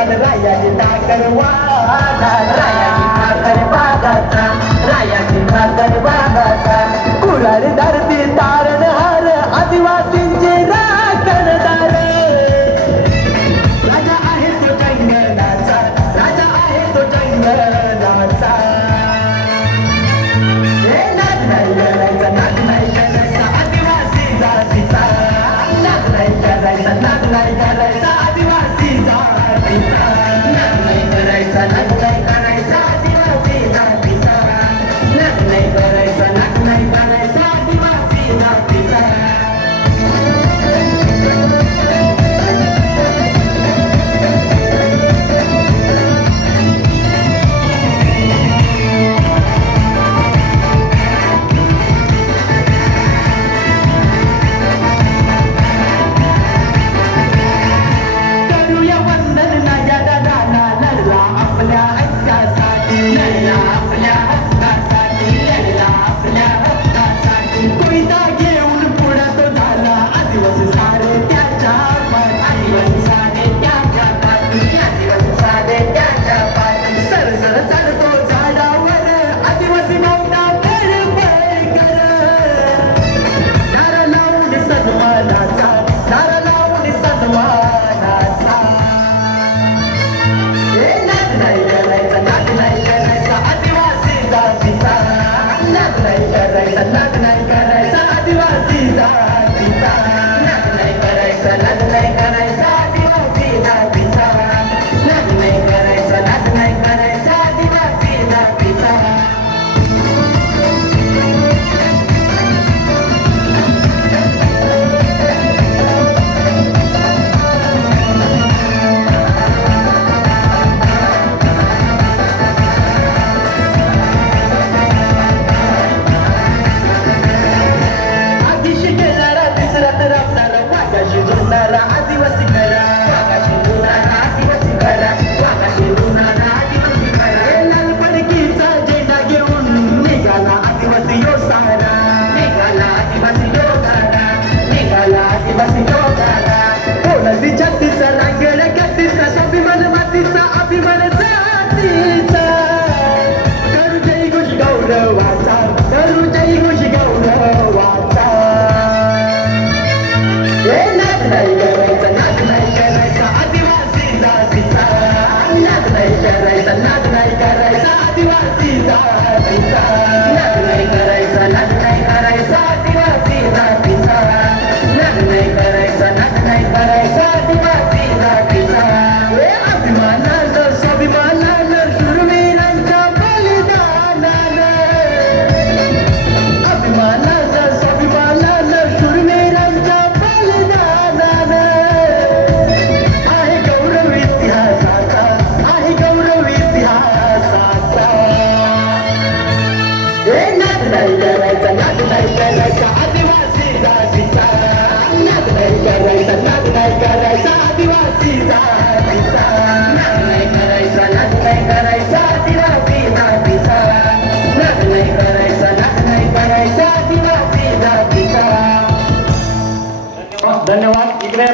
वादन रायाची ठाकर वादन रायाची ठाकर वादाचा रायाची ठाकर आपल्या हक्कासाठी लढला आपल्या हक्कासाठी लढला आपल्या हक्कासाठी. कोयता घेऊन पुढे तो झाला आदिवासी सारे. करायचा नाच नाही करायचा आदिवासी जातीचा.